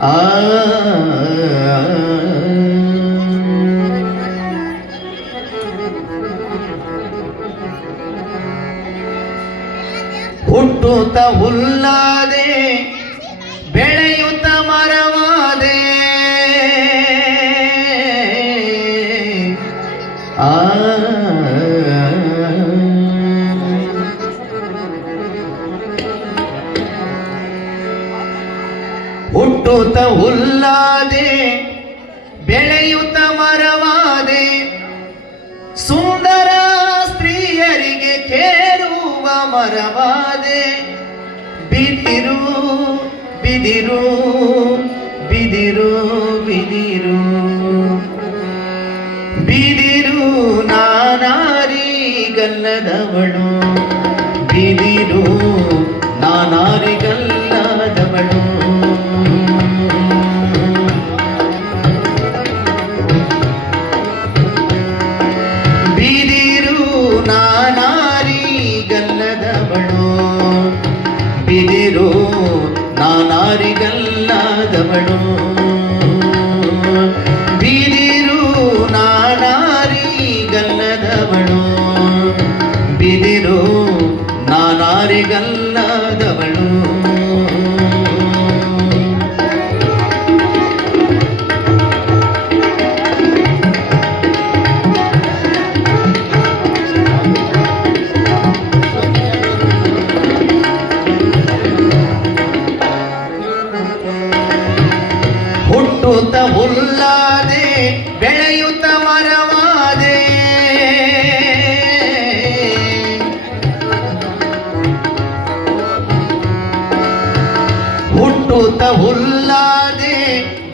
ಆ ಹುಟ್ಟುತ್ತ ಹುಲ್ಲಾದೆ ಬೆಳೆಯುತ್ತ ಮರವಾದೆ ಆ ಹುಟ್ಟುತ್ತ ಹುಲ್ಲಾದೆ ಬೆಳೆಯುತ್ತ ಮರವಾದೆ ಸುಂದರ ಸ್ತ್ರೀಯರಿಗೆ ಕೇರುವ ಮರವಾದೆ ಬಿದಿರು ಬಿದಿರು ಬಿದಿರು ಬಿದಿರು ಬಿದಿರು ನಾನಾರಿಗಲ್ಲದವಳು ಬಿದಿರು ನಾನಾರಿಗಲ್ಲದವಳು ಬಿದಿರು ನಾನಾರಿಗಲ್ಲದವಳು ಬಿದಿರು ನಾನಾರಿಗಲ್ಲದವಳು ಬಿದಿರು ನಾನಾರಿಗಲ್ಲದವಳು ಬಿದಿರು ನಾನಾರಿಗಲ್ಲದವಳು ಹುಟ್ಟುತ್ತ ಹುಲ್ಲಾದೆ ಬೆಳೆಯುತ್ತ ಮರವಾದೆ ಹುಟ್ಟುತ್ತ ಹುಲ್ಲಾದೆ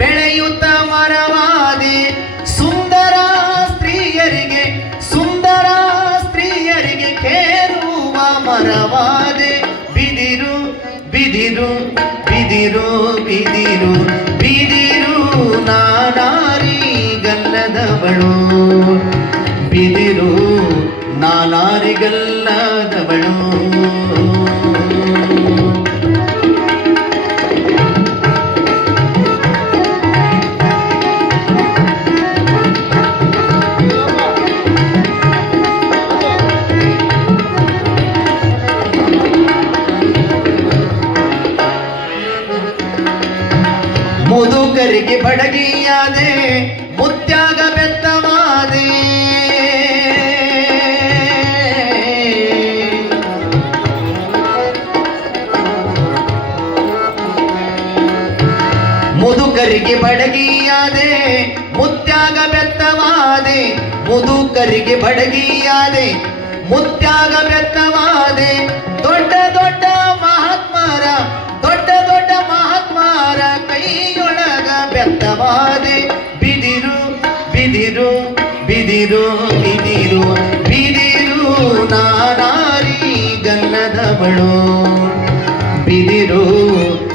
ಬೆಳೆಯುತ್ತ ಮರವಾದೆ ಸುಂದರ ಸ್ತ್ರೀಯರಿಗೆ ಕೇರುವ ಮರವಾದೆ ಬಿದಿರು ಬಿದಿರು ಬಿದಿರು ಬಿದಿರು ಬಿದಿರು ನಾನಾರಿಗಲ್ಲದವಳು ಬಿದಿರು ನಾನಾರಿಗಲ್ಲದವಳು ಮುದುಕರಿಗೆ ಬಡಗಿಯಾದೆ ಮುತ್ಯಾಗ ಬೆತ್ತವಾದೆ ಮುದುಕರಿಗೆ ಬಡಗಿಯಾದೆ ಮುತ್ಯಾಗ ಬೆತ್ತವಾದೆ ಮುದುಕರಿಗೆ ಬಡಗಿಯಾದೆ ಮುತ್ಯಾಗ ಬೆತ್ತವಾದೆ ದೊಡ್ಡ ದೊಡ್ಡ ಮಹಾತ್ಮರ ಕೈಯೊಳಗ ಬೆತ್ತವಾದೆ ಬಿದಿರು ಬಿದಿರು ಬಿದಿರು ಬಿದಿರು ಬಿದಿರು ನಾನಾರಿಗಲ್ಲದವಳು ಬಿದಿರು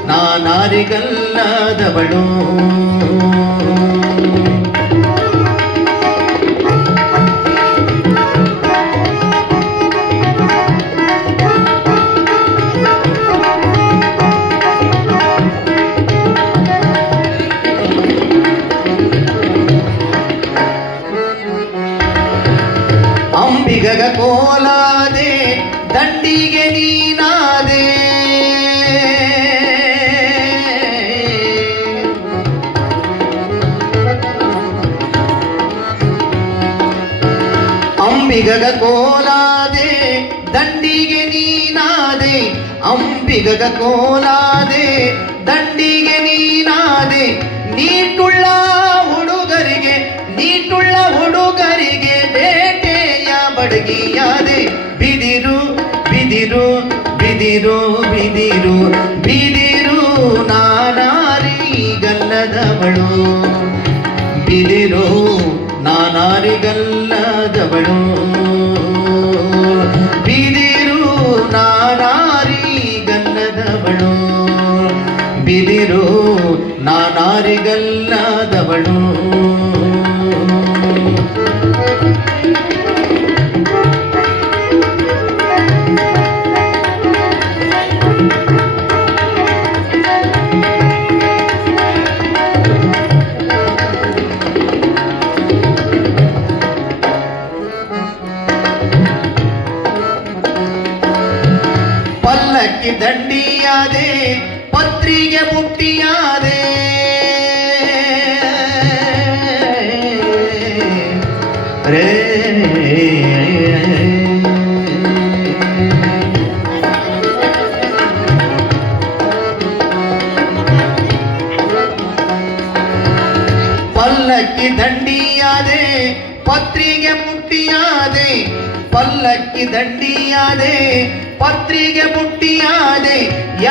ನಾನಾರಿಗಲ್ಲದವಳು ಅಂಬಿಗಗ ಕೋಲಾದೆ ದಂಡಿಗೆ ನೀನಾದೆ ಅಂಬಿಗಗ ಕೋಲಾದೆ ದಂಡಿಗೆ ನೀನಾದೆ ಅಂಬಿಗಗ ಕೋಲಾದೆ ದಂಡಿಗೆ ನೀನಾದೆ ನೀಟುಳ್ಳ ಹುಡುಗರಿಗೆ ಬೇಟೆಯ ಬಡಗಿಯಾದೆ ಬಿದಿರು ಬಿದಿರು ಬಿದಿರು ಬಿದಿರು ಬಿದಿರು ನಾನಾರಿಗಲ್ಲದವಳು ಬಿದಿರು ನಾನಾರಿಗಲ್ಲದವಳು ಬಿದಿರು ನಾನಾರಿಗಲ್ಲದವಳು ಬಿದಿರು ನಾನಾರಿಗಲ್ಲದವಳು ಮುಕ್ತಿಯಾದೆ ರೇ ಪಲ್ಲಕ್ಕಿ ದಂಡಿಯಾದೆ ಪತ್ರಿಗೆ ಮುಟ್ಟಿಯಾದೆ ಪಲ್ಲಕ್ಕಿ ದಂಡಿಯಾದೆ ಪತ್ರಿಗೆ ಮುಟ್ಟಿಯಾದೆ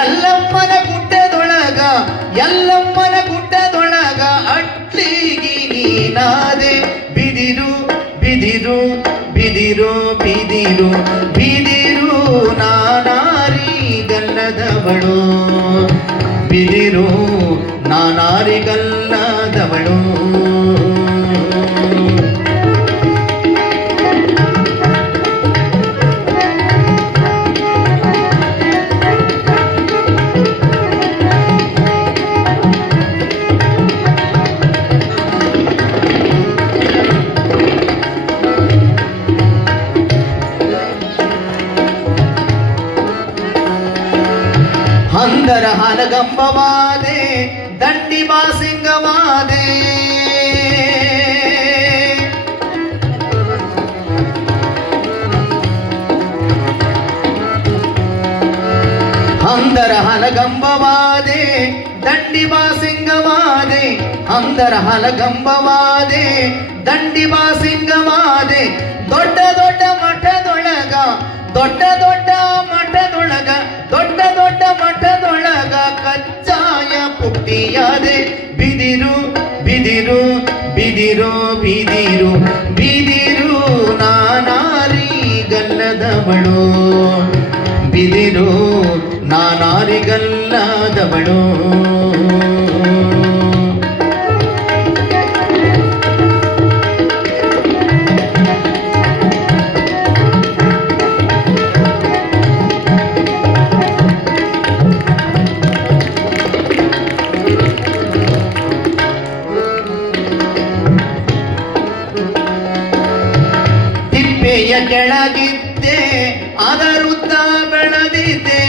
ಎಲ್ಲಮ್ಮನ ಗುಡ್ಡದೊಳಗ ಎಲ್ಲಮ್ಮನ ಗುಡ್ಡದೊಳಗ ಅಟ್ಲಿಗಿ ನೀನಾದೆ ಬಿದಿರು ಬಿದಿರು ಬಿದಿರು ಬಿದಿರು ಬಿದಿರು ನಾನಾರಿ ಗಲ್ಲದವಳು ಬಿದಿರು ನಾನಾರಿಗಲ್ಲದವಳು ಅಂದರ ಹಲಗಂಬವಾದೆ ದಂಡಿ ಬಾಸಿಂಗವಾದೆ ಅಂದರ ಹಲಗಂಬವಾದೆ ದಂಡಿ ಬಾಸಿಂಗವಾದೆ ಅಂದರ ಹಲಗಂಬವಾದೆ ದಂಡಿ ಬಾಸಿಂಗವಾದೆ ದೊಡ್ಡ ದೊಡ್ಡ ಮಠದೊಳಗ ದೊಡ್ಡ ದೊಡ್ಡ ಮಠದೊಳಗ ದೊಡ್ಡ ದೊಡ್ಡ ಮಠದೊಳಗ ಕಜ್ಜಾಯ ಪುಟ್ಟಿಯಾದೆ ಬಿದಿರು ಬಿದಿರು ಬಿದಿರು ಬಿದಿರು ಬಿದಿರು ನಾನಾರಿ ಗಲ್ಲದವಳು ಬಿದಿರು ನಾನಾರಿ ಗಲ್ಲದವಳು ತಿಪ್ಪೆಯ ಕೆಳಗಿದ್ದೆ ಅದರುದ್ದ ಬೆಳೆದಿದ್ದೆ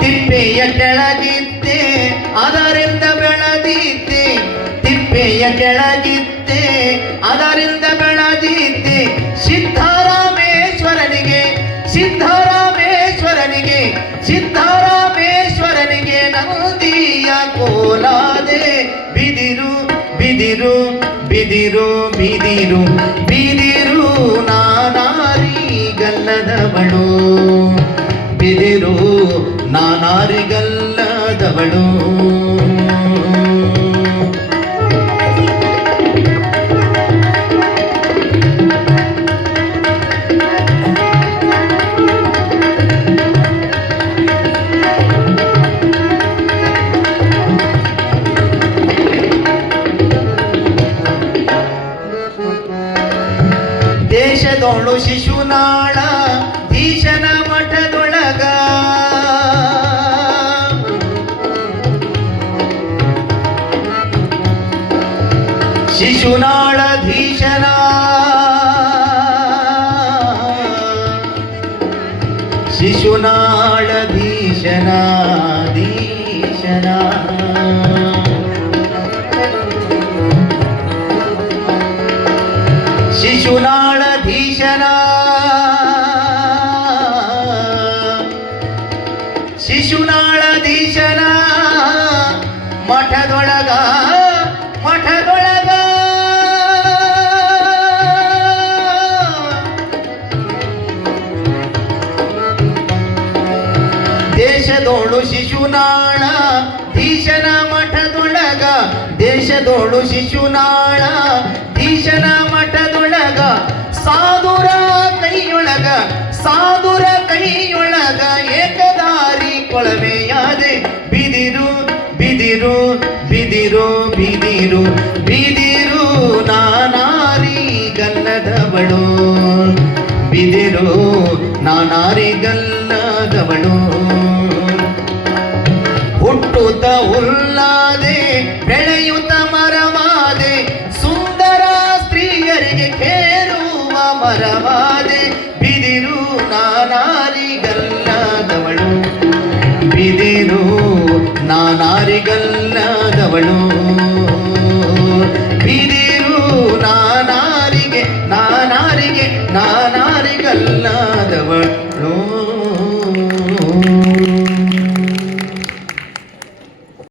ತಿಪ್ಪೆಯ ಕೆಳಗಿದ್ದೆ ಅದರಿಂದ ಬೆಳೆದಿದ್ದೆ ತಿಪ್ಪೆಯ ಕೆಳಗಿದ್ದೆ ಅದರಿಂದ ಬೆಳೆದಿದ್ದೆ ಸಿದ್ಧರಾಮೇಶ್ವರನಿಗೆ ಸಿದ್ಧರಾಮೇಶ್ವರನಿಗೆ ಸಿದ್ಧರಾಮೇಶ್ವರನಿಗೆ ನಂದಿಯ ಕೋಲಾದೆ ಬಿದಿರು ಬಿದಿರು ಬಿದಿರು ಬಿದಿರು ಬಿದಿರು ನಾನಾರಿ ಗಲ್ಲದವಳು ಬಿದಿರು ನಾನಾರಿ ಗಲ್ಲದವಳು ದೇಶದೋಳು ಶಿಶುನಾಳ ಧೀಶನ ಮಠದೊಳಗ ಶಿಶುನಾಳ ಧೀಶನ ಶಿಶುನಾಳ ಧೀಶನ ಧೀಶನ ಶಿಶುನಾಳಧೀಶನ ಶಿಶುನಾಳಧೀಶನ ಮಠದೊಳಗ ಮಠದೊಳಗ ದೇಶದೋಳು ಶಿಶುನಾಳ ಧೀಶನ ಮಠದೊಳಗ ದೇಶದೋಳು ಶಿಶುನಾಳ ಧೀಶನ ಮಠದೊಳಗ ಸಾಧುರ ಕೈಯೊಳಗ ಸಾಧುರ ಕೈಯೊಳಗ ಏಕದಾರಿ ಕೊಳವೆಯಾದೆ ಬಿದಿರು ಬಿದಿರು ಬಿದಿರು ಬಿದಿರು ಬಿದಿರು ನಾನಾರಿ ಗಲ್ಲದವಳು ಬಿದಿರು ನಾನಾರಿ ಗಲ್ಲದವಳು ಹುಟ್ಟುತ್ತ ಉಲ್ಲಾದೆ ಬೆಳೆಯುತ್ತ ಮರವಾದೆ ಸುಂದರ ಸ್ತ್ರೀಯರಿಗೆ ನಾನಾರಿಗಲ್ಲದವಳು